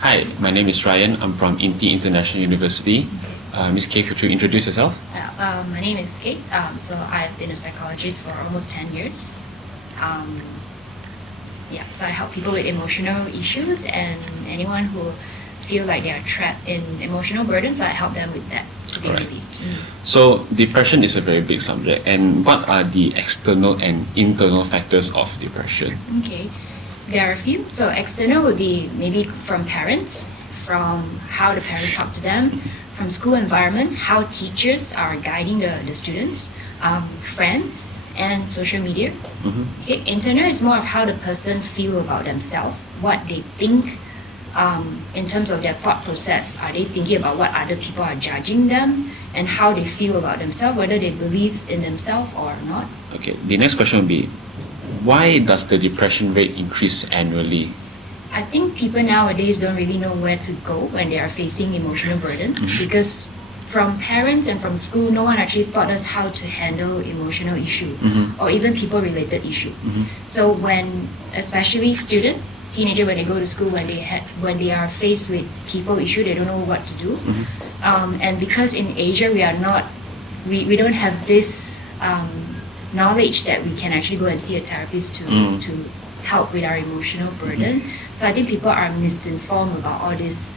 Hi, my name is Ryan. I'm from INTI International University. Ms. K, could you introduce yourself? My name is Kate. So I've been a psychologist for almost 10 years. Um, so I help people with emotional issues and anyone who feel like they are trapped in emotional burden. So I help them with that to be Alright. released. So, depression is a very big subject. And what are the external and internal factors of depression? Okay, there are a few. So external would be maybe from parents, from how the parents talk to them, from school environment, how teachers are guiding the students, friends, and social media. Okay, internal is more of how the person feel about themselves, what they think in terms of their thought process. Are they thinking about what other people are judging them and how they feel about themselves, whether they believe in themselves or not? Okay, the next question would be, why does the depression rate increase annually? I think people nowadays don't really know where to go when they are facing emotional burden because from parents and from school, no one actually taught us how to handle emotional issue or even people related issue. So when, especially student, teenager, when they go to school, when they are faced with people issue, they don't know what to do. And because in Asia we don't have this knowledge that we can actually go and see a therapist to help with our emotional burden. So I think people are misinformed about all this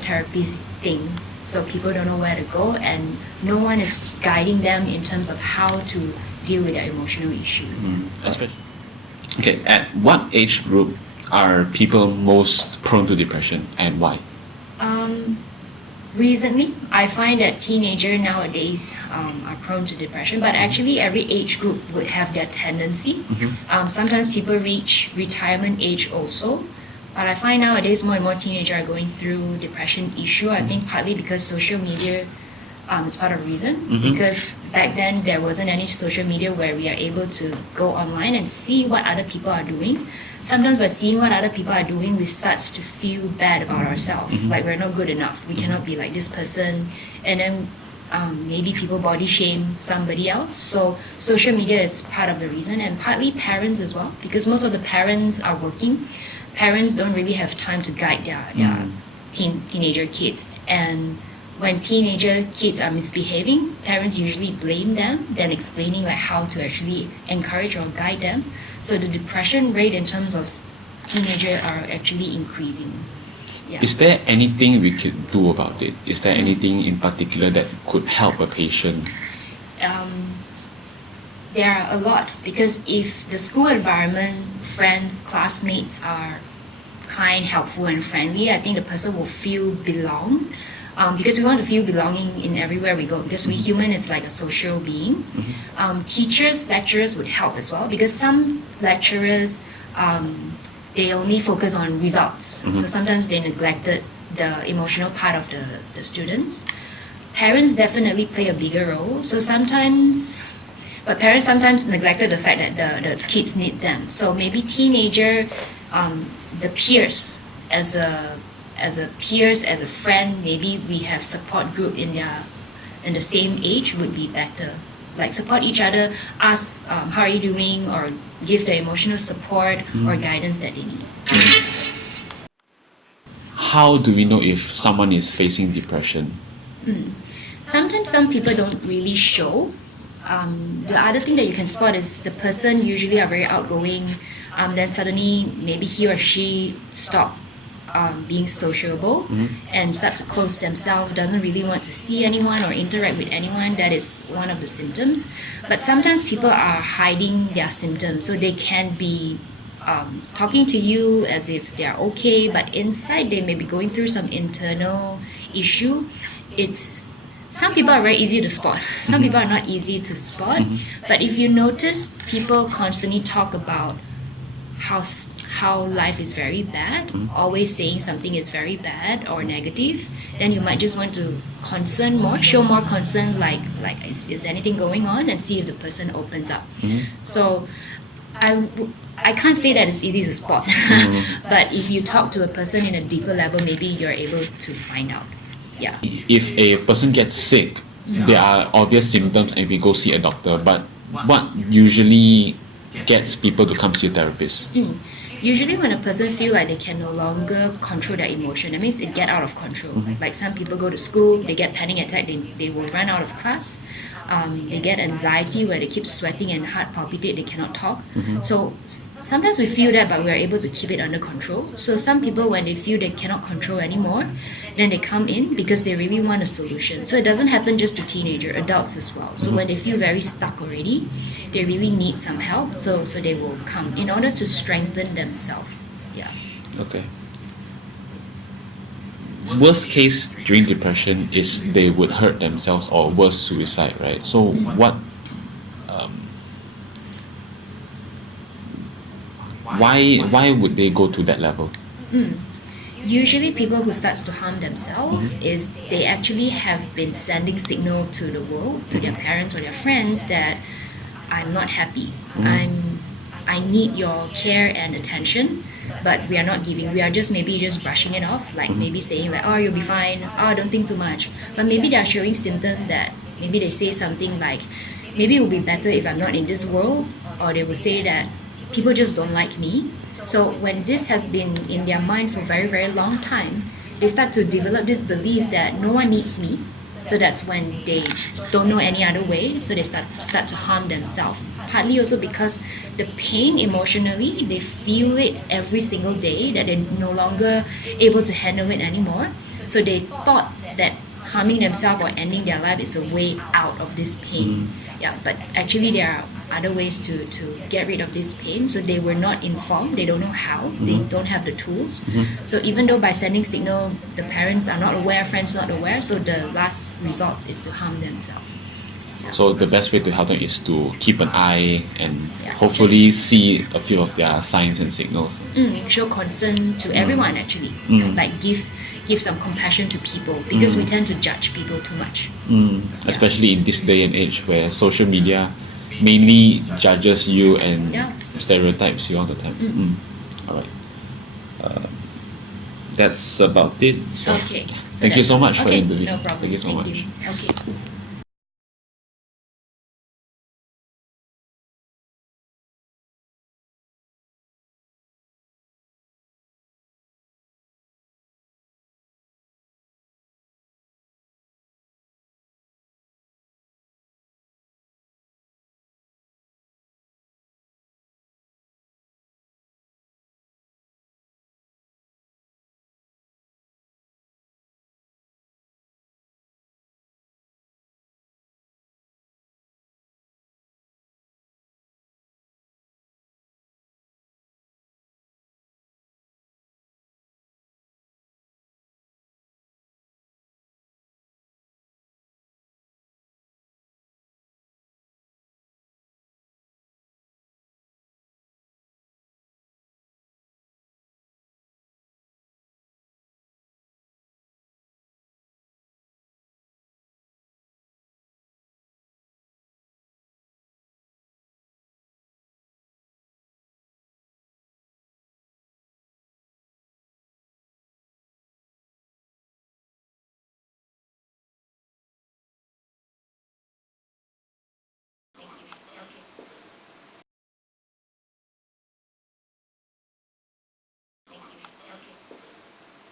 therapy thing. So people don't know where to go, and no one is guiding them in terms of how to deal with their emotional issue. Okay, at what age group are people most prone to depression and why? Recently, I find that teenagers nowadays are prone to depression, but actually every age group would have their tendency. Sometimes people reach retirement age also, but I find nowadays more and more teenagers are going through depression issue. I think partly because social media is part of the reason, because back then there wasn't any social media where we are able to go online and see what other people are doing. Sometimes by seeing what other people are doing, we start to feel bad about ourselves, like we're not good enough, we cannot be like this person, and then maybe people body shame somebody else. So social media is part of the reason, and partly parents as well, because most of the parents are working. Parents don't really have time to guide their teenager kids, and when teenager kids are misbehaving, parents usually blame them than explaining like how to actually encourage or guide them. So the depression rate in terms of teenagers are actually increasing. Yeah. Is there anything we could do about it? Is there anything in particular that could help a patient? There are a lot, because if the school environment, friends, classmates are kind, helpful, and friendly, I think the person will feel belong. Because we want to feel belonging in everywhere we go, because we human is like a social being. Teachers, lecturers would help as well, because some lecturers they only focus on results, so sometimes they neglected the emotional part of the students. Parents definitely play a bigger role, so sometimes, but parents sometimes neglected the fact that the kids need them. So maybe teenager, the peers, as a peers, as a friend, maybe we have support group in the same age would be better. Like support each other, ask how are you doing, or give the emotional support or guidance that they need. How do we know if someone is facing depression? Sometimes some people don't really show. The other thing that you can spot is the person usually are very outgoing. Then suddenly maybe he or she stop being sociable and start to close themselves, doesn't really want to see anyone or interact with anyone. That is one of the symptoms. But sometimes people are hiding their symptoms, so they can be talking to you as if they are okay, but inside they may be going through some internal issue. Some people are very easy to spot. Some people are not easy to spot. But if you notice people constantly talk about how life is very bad, always saying something is very bad or negative, then you might just want to show more concern, like is anything going on, and see if the person opens up. So I can't say that it's easy to spot, but if you talk to a person in a deeper level, maybe you're able to find out. Yeah. If a person gets sick, there are obvious symptoms and we go see a doctor, but what usually gets people to come see a therapist? Usually when a person feel like they can no longer control their emotion, that means it get out of control. Like some people go to school, they get panic attack, they will run out of class. They get anxiety where they keep sweating and heart palpitate, they cannot talk. So sometimes we feel that, but we are able to keep it under control. So some people, when they feel they cannot control anymore, then they come in because they really want a solution. So it doesn't happen just to teenager, adults as well. So when they feel very stuck already, they really need some help. So they will come in order to strengthen themselves. Yeah. Okay. Worst case during depression is they would hurt themselves or worse, suicide, right? So what why would they go to that level? Usually people who starts to harm themselves is they actually have been sending signal to the world, to their parents or their friends, that I'm not happy. I need your care and attention, but we are not giving. We are just maybe just brushing it off, like maybe saying like, oh, you'll be fine. Oh, don't think too much. But maybe they are showing symptoms that maybe they say something like, maybe it would be better if I'm not in this world, or they will say that people just don't like me. So when this has been in their mind for a very, very long time, they start to develop this belief that no one needs me. So that's when they don't know any other way, so they start to harm themselves. Partly also because the pain emotionally, they feel it every single day, that they're no longer able to handle it anymore. So they thought that harming themselves or ending their life is a way out of this pain. Yeah, but actually there are other ways to get rid of this pain. So they were not informed, they don't know how, they don't have the tools. So even though by sending signal, the parents are not aware, friends not aware, so the last result is to harm themselves. So the best way to help them is to keep an eye and Yeah. hopefully see a few of their signs and signals. Show concern to everyone actually. Like give some compassion to people, because we tend to judge people too much. Especially in this day and age where social media mainly judges you and Yeah. stereotypes you all the time. All right. That's about it. So Okay. thank you so much for the okay, interview. no problem. Thank you so much. Okay.